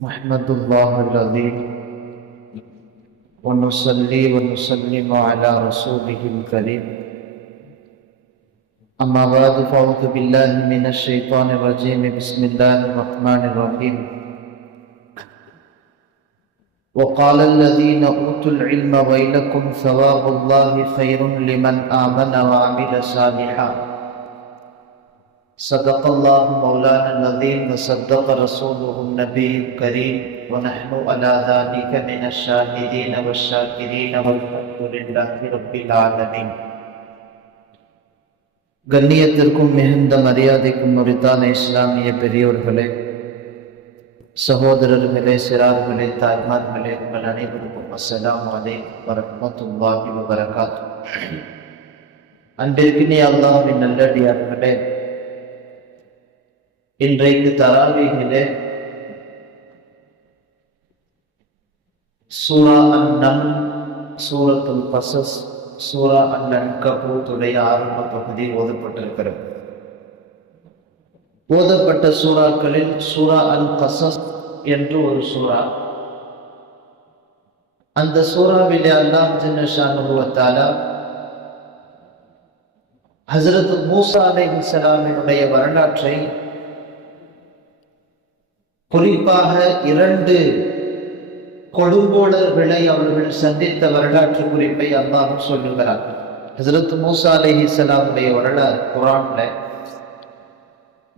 نحمد الله العظيم ونصلي ونسلم على رسوله الكريم أما بعد فأعوذ بالله من الشيطان الرجيم بسم الله الرحمن الرحيم وقال الذين أوتوا العلم ويلكم ثواب الله خير لمن آمن وعمل صالحا صدق الله مولانا العظيم وصدق رسوله النبي الكريم ونحن على ذلك من الشاهدين والشاكرين والحمد لله رب العالمين. கண்ணியத்திற்கும் மிகுந்த மரியாதைக்கும் உரித்தான இஸ்லாமிய பெரியோர்களே, சகோதரர்களே, சிறார்களே, தாய்மார்களே, உங்கள் அனைவருக்கும் அஸ்ஸலாமு அலைக்கும் வரஹ்மத்துல்லாஹி வபரகாத்துஹு. அன்பிற்கினிய அல்லாஹ்வின் நல்லடியார்களே, இன்றைக்கு தராவீஹிலே சூரா அன்-நம்ல், சூரத்துல் கஸஸ், சூரா அல்-அன்கபூத் உடைய ஆரம்ப பகுதி ஓதப்பட்டிருக்கிறது. ஓதப்பட்ட சூறாக்களில் சூரா அல் கஸஸ் என்று ஒரு சூரா. அந்த சூறாவிலே அல்லாஹ் ஜல்ல ஷானுஹு வ தஆலா ஹஜ்ரத் மூஸா அலைஹிஸ்ஸலாமினுடைய வரலாற்றை, குறிப்பாக 2 கொடுங்கோலர்களை அவர்கள் சந்தித்த வரலாற்று குறிப்பை அல்லாஹ் சொல்லுகிறார். ஹஜ்ரத் மூஸா அலைஹிஸ்ஸலாமுடைய வரலாறு குர்ஆன்ல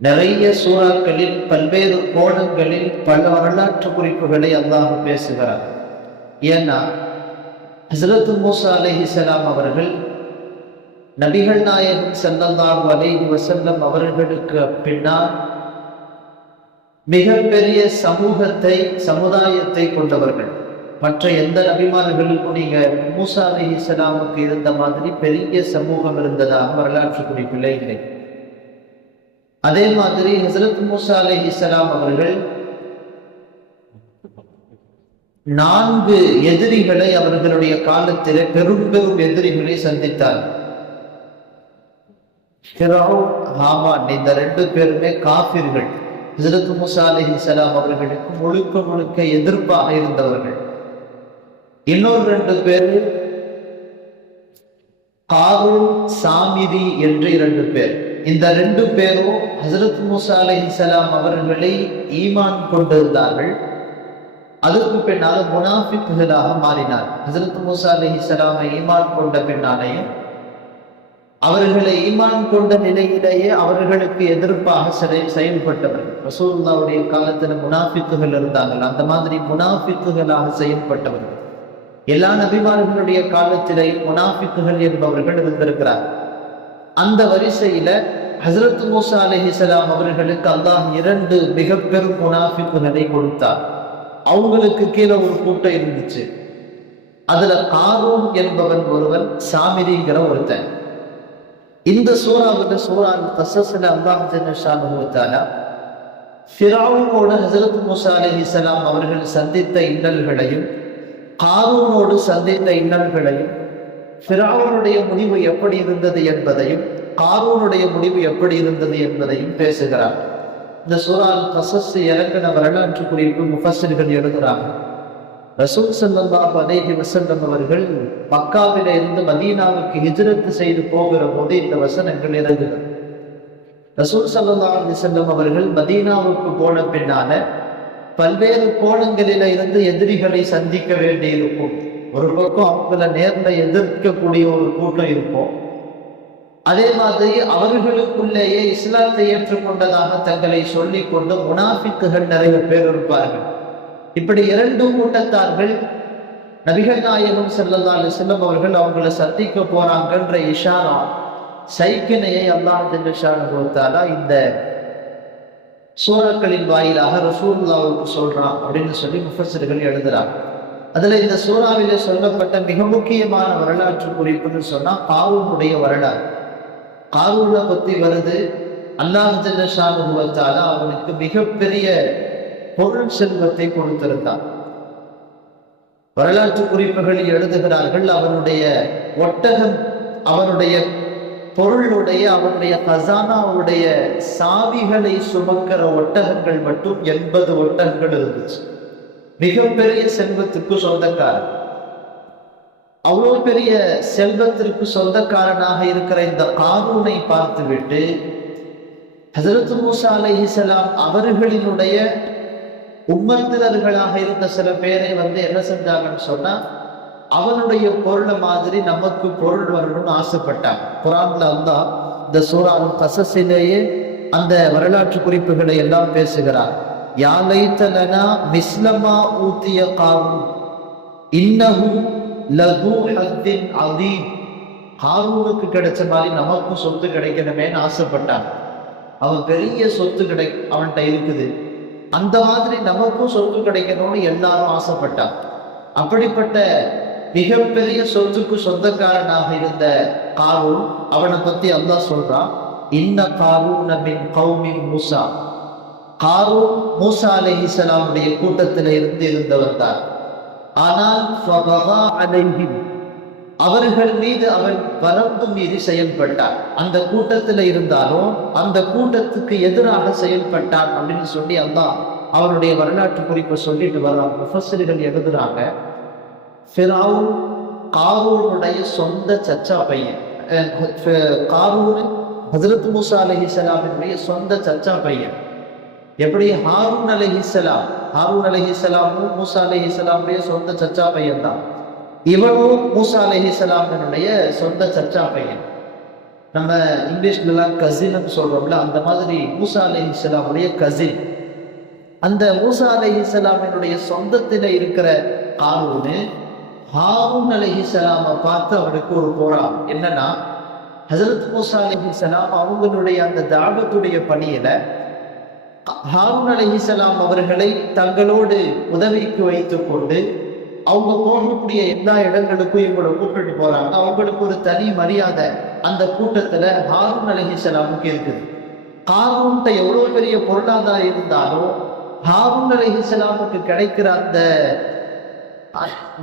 நிறைய சூறாக்களில் பல்வேறு கோணங்களில் பல வரலாற்று குறிப்புகளை அல்லாஹ் பேசுகிறார். ஏன்னா ஹஜ்ரத் மூஸா அலைஹிஸ்ஸலாம் அவர்கள் நபிகள் நாயகம் ஸல்லல்லாஹு அலைஹி வஸல்லம் அவர்களுக்கு பின்னால் மிகப்பெரிய சமுதாயத்தை கொண்டவர்கள். மற்ற எந்த நபிமார்களுக்கும் நீங்க மூஸா அலைஹிஸ்ஸலாமுக்கு இருந்த மாதிரி பெரிய சமூகம் இருந்ததாக வரலாற்று குறிப்பிலே இல்லை. அதே மாதிரி ஹஜ்ரத் மூஸா அலைஹிஸ்ஸலாம் அவர்கள் 4 எதிரிகளை அவர்களுடைய காலத்திலே பெரும் எதிரிகளை சந்தித்தார். ஃபிரௌன், ஹாமான், இந்த 2 பேருமே காஃபிர்கள். ஹஜ்ரத் மூஸா அலைஹிஸ்ஸலாம் அவர்களுக்கு முழுக்க எதிர்ப்பாக இருந்தவர்கள். இன்னொரு 2 பேர் காரூன், சாமிரி என்று 2 பேர். இந்த 2 பேரும் ஹஜ்ரத் மூஸா அலைஹிஸ்ஸலாம் அவர்களை ஈமான் கொண்டிருந்தார்கள். அதுக்கு பின்னால் முனாஃபிக்குகளாக மாறினார். ஹஜ்ரத் மூஸா அலைஹிஸ்ஸலாமை ஈமான் கொண்ட பின்னாலேயும் அவர்களை ஈமான் கொண்ட நிலையிலேயே அவர்களுக்கு எதிர்ப்பாக செயல்பட்டவர்கள். ரசூலுல்லாஹ்வுடைய காலத்துல முனாஃபிக்குகள் இருந்தார்கள். அந்த மாதிரி முனாஃபிக்குகளாக செயல்பட்டவர்கள். எல்லா நபிமார்களுடைய காலத்திலேயும் முனாஃபிக்குகள் என்பவர்கள் இருந்திருக்கிறார். அந்த வரிசையில ஹஜ்ரத் மூஸா அலைஹிஸ்ஸலாம் அவர்களுக்கு அல்லாஹ் 2 மிக பெரும் முனாஃபிக்குகளை கொடுத்தார். அவங்களுக்கு கீழே ஒரு கூட்டம் இருந்துச்சு. அதுல காரூன் என்பவன் ஒருவன், சாமிரிங்கிற ஒருத்தன். இந்த சூறாவுல சூரா அல் கஸஸ்ல அல்லாஹ் ஜல்ல ஷானுஹு வ தஆலா ஃபிரௌனோடு ஹஜ்ரத் மூஸா அலைஹிஸ்ஸலாம் அவர்கள் சந்தித்த இன்னல்களையும், காரூனோடு சந்தித்த இன்னல்களையும், ஃபிரௌனுடைய முடிவு எப்படி இருந்தது என்பதையும், காரூனுடைய முடிவு எப்படி இருந்தது என்பதையும் பேசுகிறார். இந்த சூரா அல் கஸஸ் இறங்கின வரலாற்று குறிப்பு முஃபஸ்ஸிர்கள் எழுதுகிறாங்க. ரசூல் ஸல்லல்லாஹு அலைஹி வஸல்லம் அவர்கள் மக்காவில இருந்து மதீனாவுக்கு ஹிஜ்ரத் செய்து போகிற போது இந்த வசனங்கள் இறங்குகிறது. ரசூல் ஸல்லல்லாஹு அலைஹி வஸல்லம் அவர்கள் மதீனாவுக்கு போன பின்னால பல்வேறு கோணங்களில இருந்து எதிரிகளை சந்திக்க வேண்டி இருக்கும். ஒரு பக்கம் அவங்கள நேர்ல எதிர்க்கக்கூடிய ஒரு கூட்டம் இருக்கும். அதே மாதிரி அவர்களுக்குள்ளேயே இஸ்லாத்தை ஏற்றுக்கொண்டதாக தங்களை சொல்லிக் கொண்டு முனாஃபிக்குகள் நிறைய பேர் இருப்பார்கள். இப்படி 2 கூட்டத்தார்கள் நபிகள் நாயகம் ஸல்லல்லாஹு அலைஹி வஸல்லம் அவர்கள் அவங்களை சந்திக்க போறாங்கன்ற இஷாரா, சைக்கினையை அல்லாஹ் ஜல்ல ஷானுஹு வ தஆலா இந்த சூறாக்களின் வாயிலாக ரசூலுல்லாஹ்வுக்கு சொல்றான் அப்படின்னு சொல்லி முஃபஸ்ஸிர்கள் எழுதுறாங்க. அதுல இந்த சூறாவிலே சொல்லப்பட்ட மிக முக்கியமான வரலாற்று குறிப்புன்னு சொன்னா காரூனுடைய வரலாறு. காரூனை பத்தி வருது. அல்லாஹ் ஜல்ல ஷானுஹு வ தஆலா அவனுக்கு மிகப்பெரிய பொருள் செல்வத்தை கொடுத்திருந்தான். வரலாற்று குறிப்புகளில் எழுதுகிறார்கள், அவனுடைய ஒட்டகம், அவனுடைய பொருளுடைய அவனுடைய கசானாவுடைய சாவிகளை சுமக்கிற ஒட்டகங்கள் மட்டும் 80 ஒட்டகங்கள் இருந்துச்சு. மிகப்பெரிய செல்வத்துக்கு சொந்தக்காரன். அவ்வளவு பெரிய செல்வத்திற்கு சொந்தக்காரனாக இருக்கிற இந்த காரூனை பார்த்துவிட்டு ஹஜ்ரத் மூசா அலைஹிஸ்ஸலாம் அவர்களினுடைய உம்மத்தினர்களாக இருந்த சில பேரை என்ன செஞ்சாங்கன்னு சொன்னா, அவனுடைய பொருளை மாதிரி நமக்கு பொருள் வரணும்னு ஆசைப்பட்டான். குர்ஆன்ல அல்லாஹ் இந்த சூரா கஸஸிலேயே அந்த வரலாற்று குறிப்புகளை எல்லாம் பேசுகிறார். யா லைத லனா மிஸ்லமா ஊதிய காரூன் இன்னஹு லது ஹத்தின் அதீம். காரூனுக்கு கிடைச்ச மாதிரி நமக்கும் சொத்து கிடைக்கணுமேன்னு ஆசைப்பட்டான். அவன் பெரிய சொத்து அவன்கிட்ட இருக்குது, அந்த மாதிரி நமக்கும் சொத்து கிடைக்கணும்னு எல்லாரும் ஆசைப்பட்டான். அப்படிப்பட்ட மிகப்பெரிய சொத்துக்கு சொந்தக்காரனாக இருந்த காரூன், அவனை பத்தி அல்லாஹ் சொல்றான், இன்ன காரூன மின் கௌமி மூசா. காரூன் மூசா அலைஹிஸ்ஸலாமுடைய கூட்டத்தில் இருந்தவர் தான். ஆனால் ஃபபகா அலைஹிம், அவர்கள் மீது அவன் வரம்பு மீறி செயல்பட்டான். அந்த கூட்டத்தில் இருந்தாலும் அந்த கூட்டத்துக்கு எதிராக செயல்பட்டான் அப்படின்னு சொல்லி அல்லாஹ் அவருடைய வரலாற்று குறிப்பை சொல்லிட்டு வர்றாங்க. முஃபஸ்ஸிர்கள் எழுதுறாங்க, ஃபிரௌன் காரூனுடைய சொந்த சச்சா பையன். காரூன் ஹஜ்ரத் மூசா அலைஹிஸ்ஸலாமுடைய சொந்த சச்சா பையன். எப்படி ஹாரூன் அலைஹிஸ்ஸலாமும் மூசா அலைஹிஸ்ஸலாமுடைய சொந்த சச்சா பையன் தான். இவனும் மூசா அலைஹிஸ்ஸலாமுடைய சொந்த சச்சா பையன். நம்ம இங்கிலீஷ்லாம் கசின்னு சொல்றோம்ல, அந்த மாதிரி மூசா அலைஹிஸ்ஸலாமுடைய கசின். அந்த மூசா அலைஹிஸ்ஸலாமுடைய சொந்தத்தில் இருக்கிற காரூன் ஹாரூன் அலைஹிஸ்ஸலாமை பார்த்து அவனுக்கு ஒரு போராம். என்னன்னா, ஹஜ்ரத் மூசா அலைஹிஸ்ஸலாம் அவங்களுடைய அந்த தாவத்துடைய பணியில ஹாரூன் அலைஹிஸ்ஸலாம் அவர்களை தங்களோடு உதவிக்கு வைத்துக் கொண்டு அவங்க போகக்கூடிய எல்லா இடங்களுக்கும் இவங்களை கூப்பிட்டு போறாங்க. அவங்களுக்கு ஒரு தனி மரியாதை அந்த கூட்டத்துல ஹாரூன் அலைஹிஸ்ஸலாமுக்கு இருக்குது. காரூன்ட்ட எவ்வளவு பெரிய பொருளாதாரம் இருந்தாலும் ஹாரூன் அலைஹிஸ்ஸலாமுக்கு கிடைக்கிற அந்த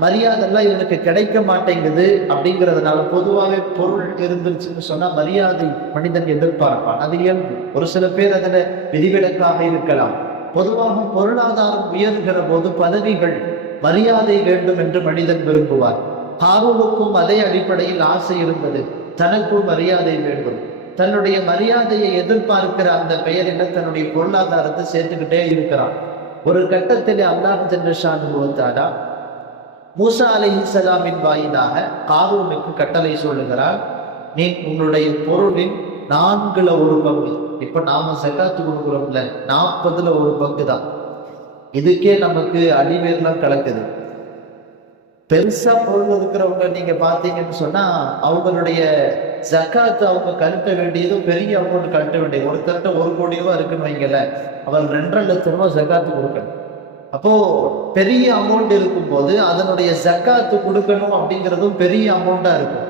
மரியாதைலாம் இவனுக்கு கிடைக்க மாட்டேங்குது. அப்படிங்கிறதுனால பொதுவாகவே பொருள் இருந்துச்சுன்னு சொன்னா மரியாதை மனிதன் எதிர்பார்ப்பான், அது இயல்பு. ஒரு சில பேர் அதுல விதிவிலக்காக இருக்கலாம். பொதுவாக பொருளாதாரம் உயர்கிற போது பதவிகள் மரியாதை வேண்டும் என்று மனிதன் விரும்புவார். ஹாரூனுக்கும் அதே அடிப்படையில் ஆசை இருந்தது, தனக்கும் மரியாதை வேண்டும். தன்னுடைய மரியாதையை எதிர்பார்க்கிற அந்த பெயரில் தன்னுடைய பொருளாதாரத்தை சேர்த்துக்கிட்டே இருக்கிறான். ஒரு கட்டத்தில் அல்லாஹ் ஜல்ல ஷானுஹு தஆலா மூசா அலைஹிஸ்ஸலாமின் வாயிலாக காரூனுக்கு கட்டளை சொல்லுகிறார், நீ உன்னுடைய பொருளின் 4ல் 1 பங்கு, இப்ப நாம ஸகாத் கொடுக்குறோம்ல 40ல் 1 பங்கு தான். இதுக்கே நமக்கு அடிவேர்லாம் கலக்குது. பெருசா பொருள் இருக்கிறவங்க நீங்க பாத்தீங்கன்னு சொன்னா அவங்களுடைய ஜக்காத் அவங்க கழட்ட வேண்டியது பெரிய அமௌண்ட் கழட்ட வேண்டியது. ஒருத்தர்கிட்ட 1 கோடி ரூபாய் இருக்குன்னு வைங்கல, அவர் 2.5 லட்சம் ரூபாய் ஜக்காத்து கொடுக்கணும். அப்போ பெரிய அமௌண்ட் இருக்கும் போது அதனுடைய ஜக்காத்து கொடுக்கணும் அப்படிங்கிறதும் பெரிய அமௌண்டா இருக்கும்.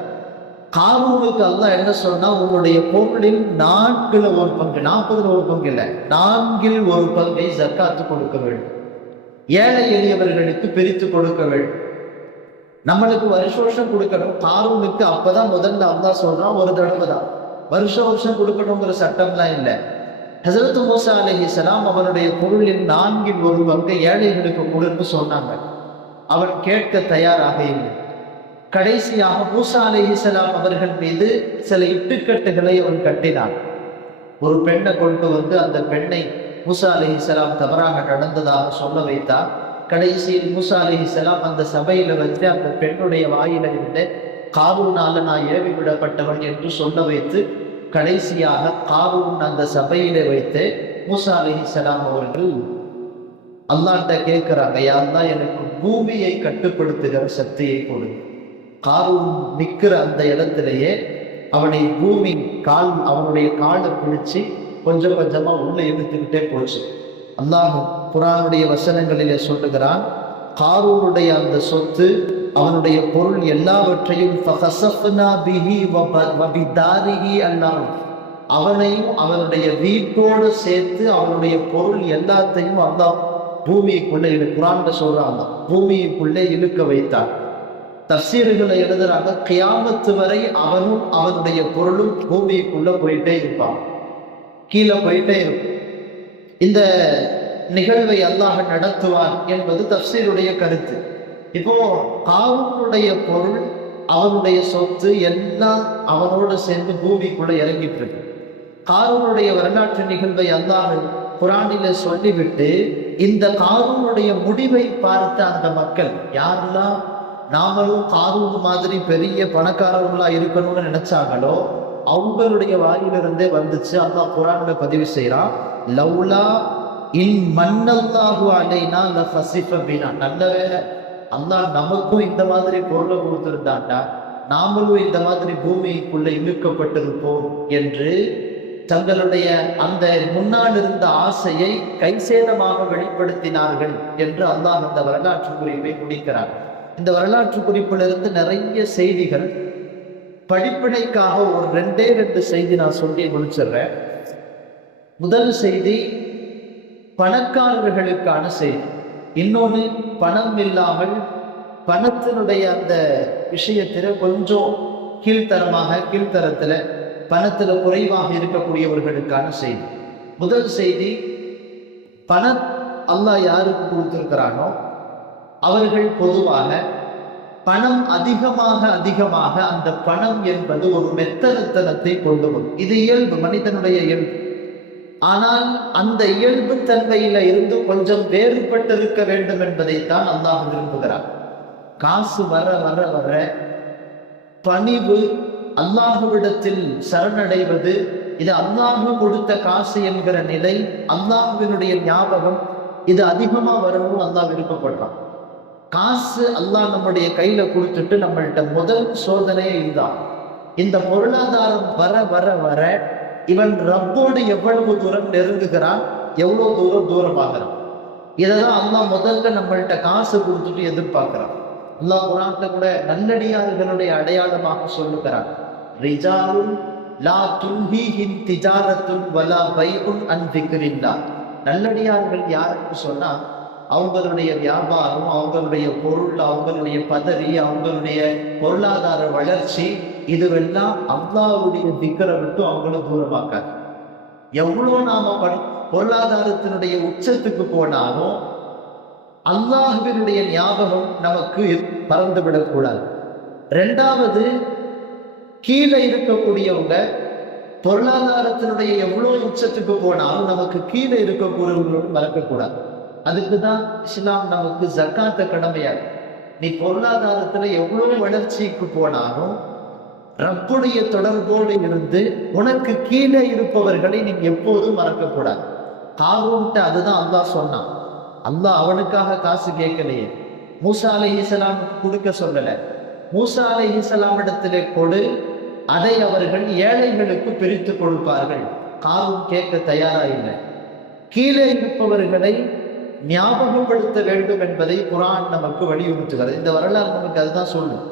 காரூனுக்கு அல்லாஹ் என்ன சொன்னா, உங்களுடைய பொருளில் 4ல் 1 பங்கு, 40ல் 1 பங்கு இல்லை, 4ல் 1 பங்கை ஜக்காத்து கொடுக்க வேண்டும். ஏழை எளியவர்களுக்கு பிரித்து கொடுக்க வேண்டும். நம்மளுக்கு வருஷம் கொடுக்கணும். காரூனுக்கு அப்பதான் முதல்ல அல்லாஹ் சொல்றான், ஒரு தடவை தான், வருஷம் கொடுக்கணுங்கிற சட்டம்லாம் இல்லை. ஹஜ்ரத் மூசா அலைஹிஸ்ஸலாம் அவனுடைய பொருளின் 4ல் 1 பங்கை ஏழைகளுக்கு கொடுன்னு சொன்னாங்க. அவன் கேட்க தயாராக இல்லை. கடைசியாக மூசா அலைஹிஸ்ஸலாம் அவர்கள் மீது சில இட்டுக்கட்டுகளை அவன் கட்டினான். ஒரு பெண்ணை கொண்டு அந்த பெண்ணை மூசா அலைஹிஸ்ஸலாம் தவறாக நடந்ததாக சொல்ல வைத்தார். கடைசியில் மூசா அலைஹிஸ்ஸலாம் அந்த சபையில அந்த பெண்ணுடைய வாயில இருந்து காரூனால நான் ஏவி விடப்பட்டவன் என்று சொல்ல வைத்து கடைசியாக காரூன் அந்த சபையில வைத்து மூசா அலைஹிஸ்ஸலாம் அவர்கள் அல்லாஹ்ட்ட கேட்கிறாங்க, யா அல்லாஹ் எனக்கு பூமியை கட்டுப்படுத்துகிற சக்தியை கொடு. காரூன் நிற்கிற அந்த இடத்திலேயே அவனை பூமி அவனுடைய காலை பிடிச்சு கொஞ்சம் கொஞ்சமா உள்ள இழுத்துக்கிட்டே போச்சு. அல்லாஹ் குர்ஆனுடைய வசனங்களிலே சொல்லுகிறான், காரூனுடைய அந்த சொத்து, அவனுடைய பொருள் எல்லாவற்றையும் அவனையும் அவனுடைய வீட்டோடு சேர்த்து அவனுடைய பொருள் எல்லாத்தையும் அல்லாஹ் பூமிக்குள்ளே குர்ஆன்ல சொல்றான், பூமிக்குள்ளே இழுக்க வைத்தான். தஃசீர்களை எழுதுறாங்க, கியாமத்து வரை அவனும் அவனுடைய பொருளும் பூமிக்குள்ள போயிட்டே இருப்பான், கீழே போயிட்டே இருக்கும். இந்த நிகழ்வை அல்லாஹ் நடத்துவான் என்பது தஃசீருடைய கருத்து. இப்போ காரூனுடைய பொருள், அவனுடைய சொத்து எல்லாம் அவனோடு சேர்ந்து பூமிக்குள்ள இறங்கிட்டு இருக்கு. காரூனுடைய வரலாற்று நிகழ்வை அல்லாஹ் குரானில சொல்லிவிட்டு இந்த காரூனுடைய முடிவை பார்த்த அந்த மக்கள், யாரெல்லாம் நாமளும் காரூன் மாதிரி பெரிய பணக்காரர்களா இருக்கணும்னு நினைச்சாங்களோ அவங்களுடைய வாயிலிருந்தே வந்துச்சு. அல்லாஹ் குரான்ல பதிவு செய்யறான், லவ்லா இன் மன்னல்லாஹு அலைனா லஃபஸிஃப பினா. நல்ல வேளை அல்லாஹ் நமக்கும் இந்த மாதிரி பொருளை கொடுத்திருந்தாண்டா நாமளும் இந்த மாதிரி பூமிக்குள்ள இழுக்கப்பட்டிருப்போம் என்று தங்களுடைய அந்த முன்னால் இருந்த ஆசையை கைசேதமாக வெளிப்படுத்தினார்கள் என்று அல்லாஹ் அந்த வரலாற்று குறிப்பை முடிக்கிறார். இந்த வரலாற்று குறிப்பிலிருந்து நிறைய செய்திகள், படிப்பினைக்காக ஒரு ரெண்டே செய்தி நான் சொல்லி முடிச்சிடுறேன். முதல் செய்தி பணக்காரர்களுக்கான செய்தி, இன்னொன்று பணம் இல்லாமல் பணத்தினுடைய அந்த விஷயத்துல கொஞ்சம் கீழ்த்தரத்துல பணத்துல குறைவாக இருக்கக்கூடியவர்களுக்கான செய்தி. முதல் செய்தி, பணம் அல்லாஹ் யாருக்கு கொடுத்திருக்கிறானோ அவர்கள் பொதுவாக பணம் அதிகமாக அந்த பணம் என்பது ஒரு மெத்தனத்தனத்தை கொண்டு வரும். இது இயல்பு, மனிதனுடைய இயல்பு. ஆனால் அந்த இயல்பு தன்மையில இருந்து கொஞ்சம் வேறுபட்டிருக்க வேண்டும் என்பதைத்தான் அல்லாஹ் விரும்புகிறார். காசு வர வர வர பணிவு, அல்லாஹுவிடத்தில் சரணடைவது, இது அல்லாஹு கொடுத்த காசு என்கிற நிலை, அல்லாஹுவினுடைய ஞாபகம், இது அதிகமா வரணும் அல்லாஹ் விருப்பப்படுறான். காசு அல்லாஹ் நம்முடைய கையில கொடுத்துட்டு நம்மள்கிட்ட முதல் சோதனையே இதுதான். இந்த பொருளாதாரம் வர வர வர இவன் ரப்போடு எவ்வளவு தூரம் நெருங்குகிறான், எவ்வளவு தூரமாகிறான். இதைதான் அல்லாஹ் முதல்ல நம்மள்கிட்ட காசு கொடுத்துட்டு எதிர்பார்க்கிறான். அல்லாஹ் குர்ஆன்ல கூட நல்லடியார்களுடைய அடையாளமாக சொல்லுகிறான், ரிஜாலுன் லா துல்ஹீஹிம் திஜாரத்துன் வலா பைஉன் அன் திக்ரில்லாஹ். நல்லடியார்கள் யாருன்னு சொன்னா அவங்களுடைய வியாபாரம், அவங்களுடைய பொருள், அவங்களுடைய பதவி, அவங்களுடைய பொருளாதார வளர்ச்சி, இதுவெல்லாம் அல்லாஹ்வுடைய திக்ரை விட்டு அவங்கள தூரமாக்காது. எவ்வளவு நாம பொருளாதாரத்தினுடைய உச்சத்துக்கு போனாலும் அல்லாஹ்வினுடைய ஞாபகம் நமக்கு மறந்துவிடக்கூடாது. ரெண்டாவது, கீழே இருக்கக்கூடியவங்க பொருளாதாரத்தினுடைய எவ்வளவு உச்சத்துக்கு போனாலும் நமக்கு கீழே இருக்கக்கூடியவங்களோடு மறக்கக்கூடாது. அதுக்குதான் இஸ்லாம் நமக்கு ஜக்காத்தை கடமையாகும். நீ பொருளாதாரத்துல எவ்வளவு வளர்ச்சிக்கு போனாலும் ரப்புடைய தொடர்போடு இருந்து உனக்கு கீழே இருப்பவர்களை நீ எப்போதும் மறக்கக்கூடாது. காரூன்ட்ட அதுதான் அல்லாஹ் சொன்னான். அல்லாஹ் அவனுக்காக காசு கேட்கலையே, மூசா அலைஹிஸ்ஸலாம் கொடுக்க சொல்லல. மூசா அலைஹிஸ்ஸலாம் இடத்திலே கொடு, அதை அவர்கள் ஏழைகளுக்கு பிரித்து கொடுப்பார்கள். காரூன் கேட்க தயாரா இல்லை. கீழே இருப்பவர்களை ஞாபகப்படுத்த வேண்டும் என்பதை குர்ஆன் நமக்கு வலியுறுத்துகிறது. இந்த வரலாறு நமக்கு அதுதான் சொல்லும்.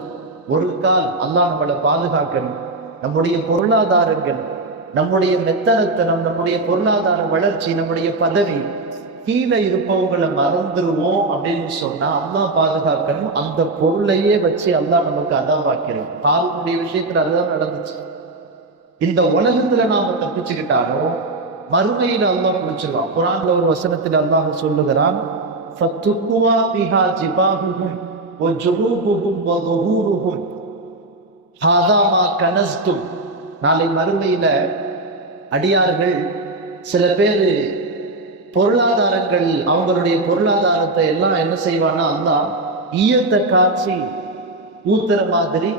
ஒரு கால் அல்லாஹ் நம்மளை பாதுகாக்கணும். நம்முடைய பொருளாதாரங்கள், நம்முடைய மெத்தனத்தனம், நம்முடைய பொருளாதார வளர்ச்சி, நம்முடைய பதவி, கீழே இருப்பவங்களை மறந்துருவோம் அப்படின்னு சொன்னா அல்லாஹ் பாதுகாக்கணும். அந்த பொருளையே வச்சு அல்லாஹ் நமக்கு அதாவாக்கிறோம். காலுடைய விஷயத்துல அதுதான் நடந்துச்சு. இந்த உலகத்துல நாம தப்பிச்சுக்கிட்டாலும் மறுமையில அல்லாஹ் பிடிச்சிருவான். குர்ஆன்ல ஒரு வசனத்தில் அல்லாஹ் சொல்லுகிறான், ஃபத்துக்குவா பிஹா ஜிபாஹுஹும் வஜுஹூஹும் வதுஹூருஹும் ஹாதா மா கனஸ்தும். நாளை மறுமையில அடியார்கள் சில பேர் பொருளாதாரங்கள், அவங்களுடைய பொருளாதாரத்தை எல்லாம் என்ன செய்வான்னா அல்லாஹ் ஈயத்தை காய்ச்சி ஊத்துற மாதிரி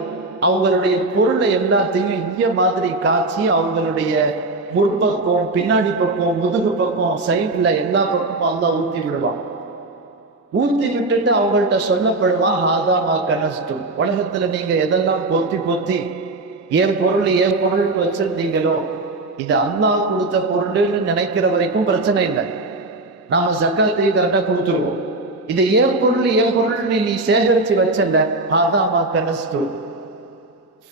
அவங்களுடைய பொருளை எல்லாத்தையும் ஈய மாதிரி காய்ச்சி அவங்களுடைய முற்பக்கம், பின்னாடி பக்கம், முதுகு பக்கம், சைட்ல எல்லா பக்கமும் அல்லாஹ் ஊத்தி விடுவான். ஊத்தி விட்டுட்டு அவங்கள்ட்ட சொல்லப்படுவான், ஹாதா மா கனஸ்தும். உலகத்துல நீங்க எதெல்லாம் பொத்தி ஏன் பொருள் வச்சிருந்தீங்களோ இது அல்லாஹ் கொடுத்த பொருள்னு நினைக்கிற வரைக்கும் பிரச்சனை இல்லை. நாம ஜக்காத்தை கரெக்டா கொடுத்துருவோம். இது ஏன் பொருள் நீ சேகரிச்சு வச்சல, ஹாதா மா கனஸ்தும்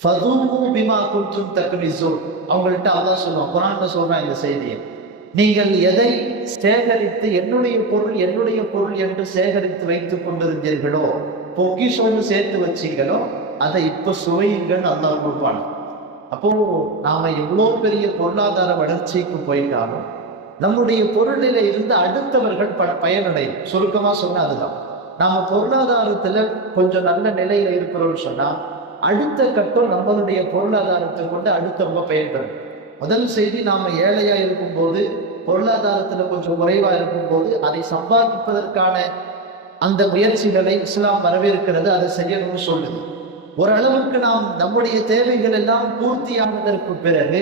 ஃபதூகு பிமா குன்தும் தக்னிஸூன். அவங்கள்ட்ட அல்லாஹ் சொல்லுவான், குர்ஆன்ல சொல்றான் இந்த செய்தியை, நீங்கள் எதை சேகரித்து என்னுடைய பொருள் என்று சேகரித்து வைத்துக் கொண்டிருந்தீர்களோ பொக்கிஷம்னு சேர்த்து வச்சீங்களோ அதை இப்ப சுவையுங்கன்னு அல்லாஹ் கொடுப்பாங்க. அப்போ நாம எவ்வளோ பெரிய பொருளாதார வளர்ச்சிக்கு போயிட்டாலும் நம்முடைய பொருளில இருந்து அடுத்தவர்கள் பயனடையும். சுருக்கமா சொன்னா அதுதான். நாம பொருளாதாரத்துல கொஞ்சம் நல்ல நிலையில இருக்கிறோம்னு சொன்னா அடுத்த கட்டம் நம்மளுடைய பொருளாதாரத்தை கொண்டு அடுத்தவங்க பயன்பெறும். முதல் செய்தி, நாம ஏழையா இருக்கும்போது, பொருளாதாரத்துல கொஞ்சம் குறைவா இருக்கும்போது அதை சம்பாதிப்பதற்கான அந்த முயற்சிகளை இஸ்லாம் வரவேற்கிறது, அதை செய்யணும்னு சொல்லுது. ஓரளவுக்கு நாம் நம்முடைய தேவைகள் எல்லாம் பூர்த்தியானதற்கு பிறகு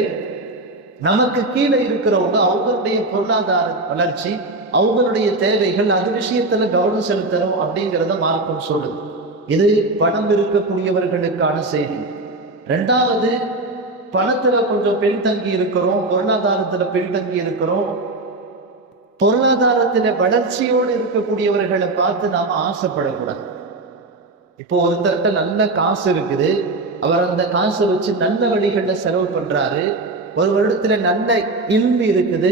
நமக்கு கீழே இருக்கிறவங்க அவங்களுடைய பொருளாதார வளர்ச்சி, அவங்களுடைய தேவைகள், அது விஷயத்துல கவனம் செலுத்தணும் அப்படிங்கிறத மார்க்கம் சொல்லுது. இது பணம் இருக்கக்கூடியவர்களுக்கான செய்தி. ரெண்டாவது, பணத்துல கொஞ்சம் பின்தங்கி இருக்கிறோம், பொருளாதாரத்துல பின்தங்கி இருக்கிறோம். பொருளாதாரத்துல வளர்ச்சியோடு இருக்கக்கூடியவர்களை பார்த்து நாம ஆசைப்படக்கூடாது. இப்போ ஒருத்தர்கிட்ட நல்ல காசு இருக்குது, அவர் அந்த காசை வச்சு நல்ல வழிகள்ல செலவு பண்றாரு. ஒரு வருடத்துல நல்ல இல்மு இருக்குது,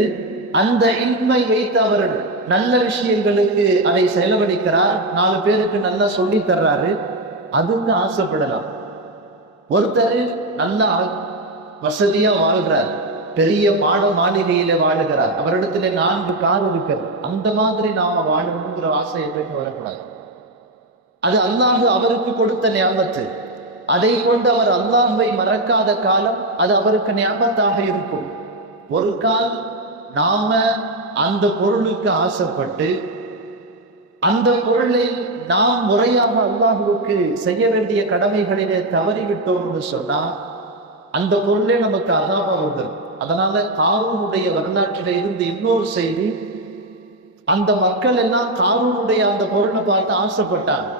அந்த இல்மை வைத்து அவர் நல்ல விஷயங்களுக்கு அதை செலவழிக்கிறார், 4 பேருக்கு நல்லா சொல்லி தர்றாரு, அதுக்கு ஆசைப்படலாம். ஒருத்தர் நல்லா வசதியா வாழ்கிறார், பெரிய மாளிகையில வாழுகிறார், அவரிடத்துல 4 கார் இருக்கிறது, அந்த மாதிரி நாம வாழணுங்கிற ஆசை எப்படின்னு வரக்கூடாது. அது அல்லாஹ் அவருக்கு கொடுத்த ஞாபகத்து. அதை கொண்டு அவர் அல்லாஹ்வை மறக்காத காலம் அது அவருக்கு ஞாபகத்தாக இருக்கும். ஒரு கால் நாம அந்த பொருளுக்கு ஆசைப்பட்டு அந்த பொருளை நாம் முறையாக அல்லாஹ்வுக்கு செய்ய வேண்டிய கடமைகளிலே தவறிவிட்டோம்னு சொன்னா அந்த பொருளே நமக்கு அதாபா வந்துடும். அதனால காரூனுடைய வரலாற்றில இருந்து இன்னொரு செய்தி, அந்த மக்கள் எல்லாம் காரூனுடைய அந்த பொருளை பார்த்து ஆசைப்பட்டாங்க.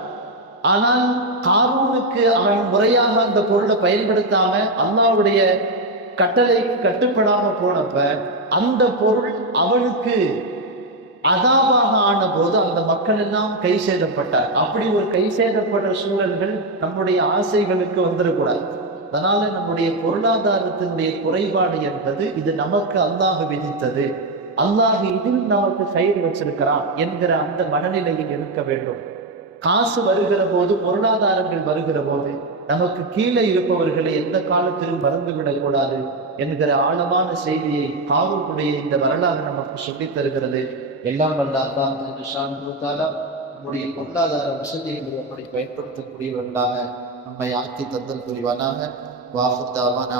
ஆனால் காரூனுக்கு அவன் முறையாக அந்த பொருளை பயன்படுத்தாம அல்லாஹ்வுடைய கட்டளைக்கு கட்டுப்படாம போனப்ப அந்த பொருள் அவனுக்கு அதாபாக ஆன போது அந்த மக்கள் எல்லாம் கை சேதப்பட்டார். அப்படி ஒரு கை சேதப்பட்ட சூழல்கள் நம்முடைய ஆசைகளுக்கு வந்துடக்கூடாது. அதனால நம்முடைய பொருளாதாரத்தினுடைய குறைபாடு என்பது இது நமக்கு அல்லாஹ் விதித்தது, அல்லாஹ் இதில் நமக்கு கயிறு வச்சிருக்கிறான் என்கிற அந்த மனநிலையில் இருக்க வேண்டும். காசு வருகிற போது, பொருளாதாரங்கள் வருகிற போது நமக்கு கீழே இருப்பவர்களை எந்த காலத்திலும் மறந்துவிடக் கூடாது என்கிற ஆழமான செய்தியை காவலுடைய இந்த வரலாறு நமக்கு சொல்லித் தருகிறது. எல்லாம் வல்ல அல்லாஹ் நம்முடைய பொருளாதார வசதிகளை எப்படி பயன்படுத்தக்கூடியவர்களாக நம்மை ஆக்கி தந்தல் புரிவானாக. வாஃபுத்தாவான